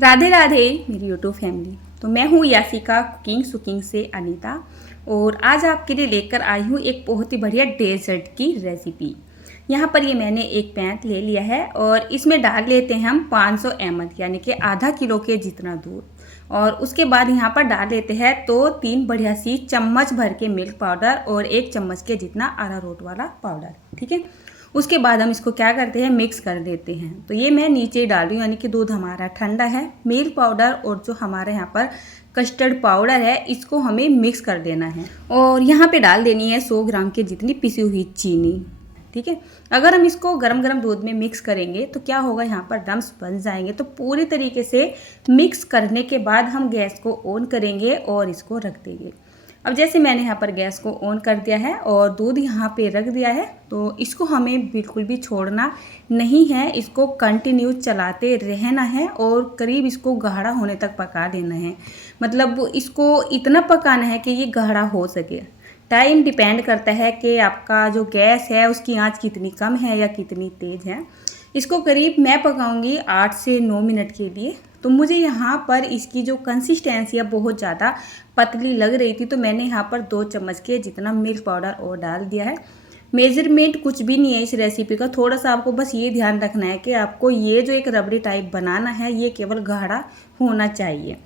राधे राधे मेरी YouTube family. तो मैं हूँ यासिका कुकिंग सुकिंग से अनीता, और आज आपके लिए लेकर आई हूँ एक बहुत ही बढ़िया डेजर्ट की रेसिपी। यहाँ पर ये मैंने एक पैन ले लिया है और इसमें डाल लेते हैं हम 500 ml यानी कि आधा किलो के जितना दूध। और उसके बाद यहाँ पर डाल लेते हैं तो 3 बढ़िया सी चम्मच भर के मिल्क पाउडर और 1 चम्मच के जितना अरारोट वाला पाउडर। ठीक है, उसके बाद हम इसको क्या करते हैं, मिक्स कर देते हैं। तो ये मैं नीचे डाल रही हूँ, यानी कि दूध हमारा ठंडा है। मिल्क पाउडर और जो हमारे यहाँ पर कस्टर्ड पाउडर है इसको हमें मिक्स कर देना है। और यहाँ पे डाल देनी है 100 ग्राम की जितनी पिसी हुई चीनी। ठीक है, अगर हम इसको गरम गरम दूध में मिक्स करेंगे तो क्या होगा, यहाँ पर रम्स बन जाएंगे। तो पूरी तरीके से मिक्स करने के बाद हम गैस को ऑन करेंगे और इसको रख देंगे। अब जैसे मैंने यहाँ पर गैस को ऑन कर दिया है और दूध यहाँ पे रख दिया है, तो इसको हमें बिल्कुल भी छोड़ना नहीं है, इसको कंटिन्यू चलाते रहना है और करीब इसको गाढ़ा होने तक पका देना है। मतलब इसको इतना पकाना है कि ये गाढ़ा हो सके। टाइम डिपेंड करता है कि आपका जो गैस है उसकी आंच कितनी कम है या कितनी तेज़ है। इसको करीब मैं पकाऊंगी 8 से 9 मिनट के लिए। तो मुझे यहाँ पर इसकी जो कंसिस्टेंसी है बहुत ज़्यादा पतली लग रही थी, तो मैंने यहाँ पर 2 चम्मच के जितना मिल्क पाउडर और डाल दिया है। मेजरमेंट कुछ भी नहीं है इस रेसिपी का, थोड़ा सा आपको बस ये ध्यान रखना है कि आपको ये जो एक रबड़ी टाइप बनाना है ये केवल गाढ़ा होना चाहिए।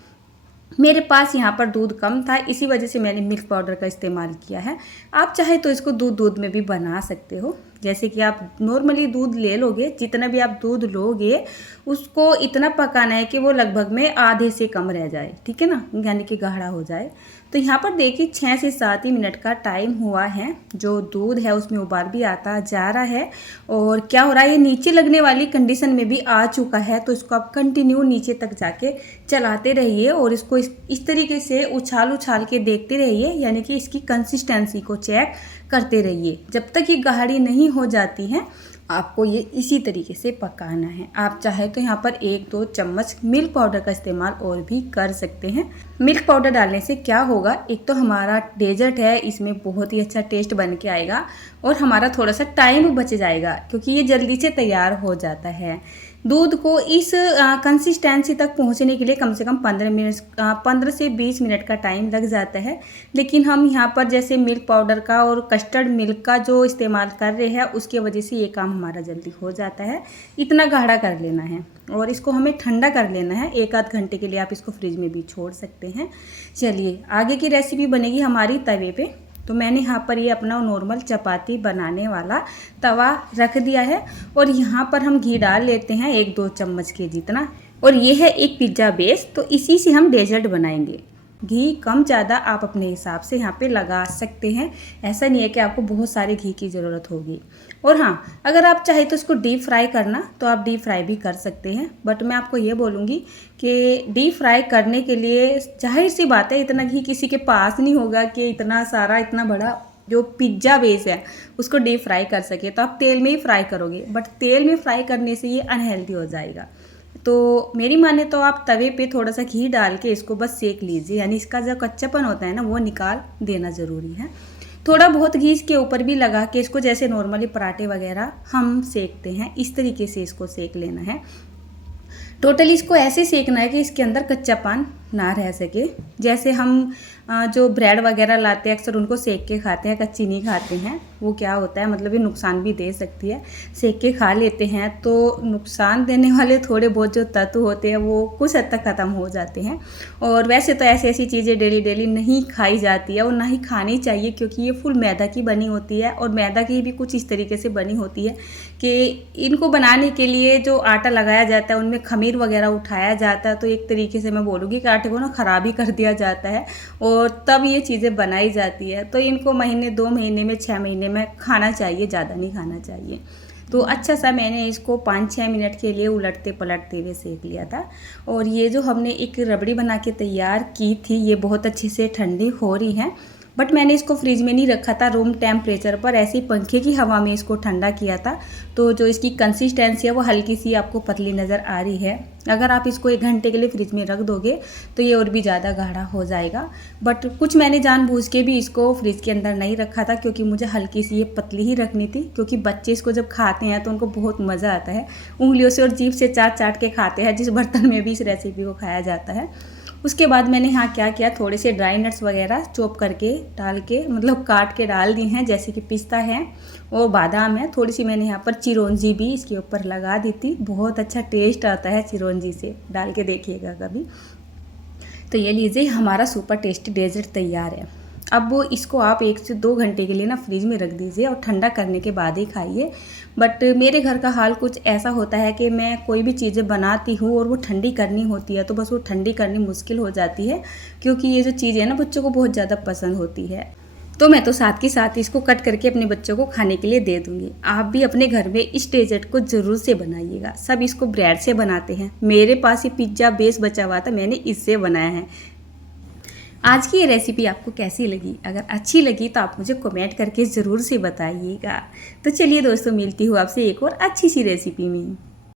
मेरे पास यहाँ पर दूध कम था, इसी वजह से मैंने मिल्क पाउडर का इस्तेमाल किया है। आप चाहे तो इसको दूध में भी बना सकते हो। जैसे कि आप नॉर्मली दूध ले लोगे, जितना भी आप दूध लोगे उसको इतना पकाना है कि वो लगभग में आधे से कम रह जाए। ठीक है ना, यानी कि गाढ़ा हो जाए। तो यहाँ पर देखिए 6 से 7 ही मिनट का टाइम हुआ है। जो दूध है उसमें उबाल भी आता जा रहा है और क्या हो रहा है, ये नीचे लगने वाली कंडीशन में भी आ चुका है। तो इसको आप कंटिन्यू नीचे तक जाके चलाते रहिए और इसको इस तरीके से उछाल उछाल के देखते रहिए, यानी कि इसकी कंसिस्टेंसी को चेक करते रहिए। जब तक ये गाढ़ी नहीं हो जाती है आपको ये इसी तरीके से पकाना है। आप चाहे तो यहाँ पर 1-2 चम्मच मिल्क पाउडर का इस्तेमाल और भी कर सकते हैं। मिल्क पाउडर डालने से क्या होगा, एक तो हमारा डेजर्ट है इसमें बहुत ही अच्छा टेस्ट बन के आएगा और हमारा थोड़ा सा टाइम बच जाएगा क्योंकि ये जल्दी से तैयार हो जाता है। दूध को इस कंसिस्टेंसी तक पहुंचने के लिए कम से कम 15 से 20 मिनट का टाइम लग जाता है। लेकिन हम यहाँ पर जैसे मिल्क पाउडर का और कस्टर्ड मिल्क का जो इस्तेमाल कर रहे हैं उसके वजह से ये काम हमारा जल्दी हो जाता है। इतना गाढ़ा कर लेना है और इसको हमें ठंडा कर लेना है। 1-8 घंटे के लिए आप इसको फ्रिज में भी छोड़ सकते हैं। चलिए आगे की रेसिपी बनेगी हमारी तवे पे। तो मैंने यहाँ पर ये अपना नॉर्मल चपाती बनाने वाला तवा रख दिया है और यहाँ पर हम घी डाल लेते हैं 1-2 चम्मच के जितना। और ये है एक पिज़्ज़ा बेस, तो इसी से हम डेजर्ट बनाएंगे। घी कम ज़्यादा आप अपने हिसाब से यहाँ पे लगा सकते हैं, ऐसा नहीं है कि आपको बहुत सारे घी की ज़रूरत होगी। और हाँ, अगर आप चाहे तो इसको डीप फ्राई करना तो आप डीप फ्राई भी कर सकते हैं, बट मैं आपको ये बोलूँगी कि डीप फ्राई करने के लिए जाहिर सी बात है इतना घी किसी के पास नहीं होगा कि इतना सारा इतना बड़ा जो पिज़्ज़ा बेस है उसको डीप फ्राई कर सके। तो आप तेल में ही फ्राई करोगे, बट तेल में फ्राई करने से ये अनहेल्दी हो जाएगा। तो मेरी माने तो आप तवे पे थोड़ा सा घी डाल के इसको बस सेक लीजिए, यानी इसका जो कच्चापन होता है ना वो निकाल देना ज़रूरी है। थोड़ा बहुत घी इसके ऊपर भी लगा के इसको जैसे नॉर्मली पराठे वगैरह हम सेकते हैं इस तरीके से इसको सेक लेना है। टोटली इसको ऐसे सेकना है कि इसके अंदर कच्चापन ना रह सके। जैसे हम जो ब्रेड वगैरह लाते हैं अक्सर उनको सेक के खाते हैं, कच्ची नहीं खाते हैं। वो क्या होता है, मतलब ये नुकसान भी दे सकती है। सेक के खा लेते हैं तो नुकसान देने वाले थोड़े बहुत जो तत्व होते हैं वो कुछ हद तक ख़त्म हो जाते हैं। और वैसे तो ऐसी चीज़ें डेली डेली नहीं खाई जाती है और ना ही खानी चाहिए, क्योंकि ये फुल मैदा की बनी होती है और मैदा की भी कुछ इस तरीके से बनी होती है कि इनको बनाने के लिए जो आटा लगाया जाता है उनमें खमीर वगैरह उठाया जाता है। तो एक तरीके से मैं बोलूँगी कि आटे को ना ख़राब ही कर दिया जाता है और तब ये चीज़ें बनाई जाती है। तो इनको महीने 2 महीने में 6 महीने में खाना चाहिए, ज़्यादा नहीं खाना चाहिए। तो अच्छा सा मैंने इसको 5-6 मिनट के लिए उलटते पलटते हुए सेक लिया था। और ये जो हमने एक रबड़ी बना के तैयार की थी ये बहुत अच्छे से ठंडी हो रही है बट मैंने इसको फ्रिज में नहीं रखा था, रूम टेम्परेचर पर ऐसे ही पंखे की हवा में इसको ठंडा किया था। तो जो इसकी कंसिस्टेंसी है वो हल्की सी आपको पतली नज़र आ रही है। अगर आप इसको 1 घंटे के लिए फ्रिज में रख दोगे तो ये और भी ज़्यादा गाढ़ा हो जाएगा। बट कुछ मैंने जानबूझ के भी इसको फ्रिज के अंदर नहीं रखा था, क्योंकि मुझे हल्की सी ये पतली ही रखनी थी, क्योंकि बच्चे इसको जब खाते हैं तो उनको बहुत मज़ा आता है, उंगलियों से और जीभ से चाट चाट के खाते हैं, जिस बर्तन में भी इस रेसिपी को खाया जाता है। उसके बाद मैंने यहाँ क्या किया, थोड़े से ड्राई नट्स वगैरह चॉप करके डाल के, मतलब काट के डाल दी हैं, जैसे कि पिस्ता है और बादाम है। थोड़ी सी मैंने यहाँ पर चिरौंजी भी इसके ऊपर लगा दी थी। बहुत अच्छा टेस्ट आता है चिरौंजी से, डाल के देखिएगा कभी। तो ये लीजिए, हमारा सुपर टेस्टी डेजर्ट तैयार है। अब वो इसको आप 1 से 2 घंटे के लिए ना फ्रिज में रख दीजिए और ठंडा करने के बाद ही खाइए। बट मेरे घर का हाल कुछ ऐसा होता है कि मैं कोई भी चीज़ें बनाती हूँ और वो ठंडी करनी होती है, तो बस वो ठंडी करनी मुश्किल हो जाती है, क्योंकि ये जो चीज़ें हैं ना बच्चों को बहुत ज़्यादा पसंद होती है। तो मैं तो साथ के साथ इसको कट करके अपने बच्चों को खाने के लिए दे दूँगी। आप भी अपने घर में इस डेजर्ट को ज़रूर से बनाइएगा। सब इसको ब्रेड से बनाते हैं, मेरे पास ये पिज्ज़ा बेस बचा हुआ था, मैंने इससे बनाया है। आज की ये रेसिपी आपको कैसी लगी? अगर अच्छी लगी तो आप मुझे कमेंट करके ज़रूर से बताइएगा। तो चलिए दोस्तों, मिलती हूँ आपसे एक और अच्छी सी रेसिपी में।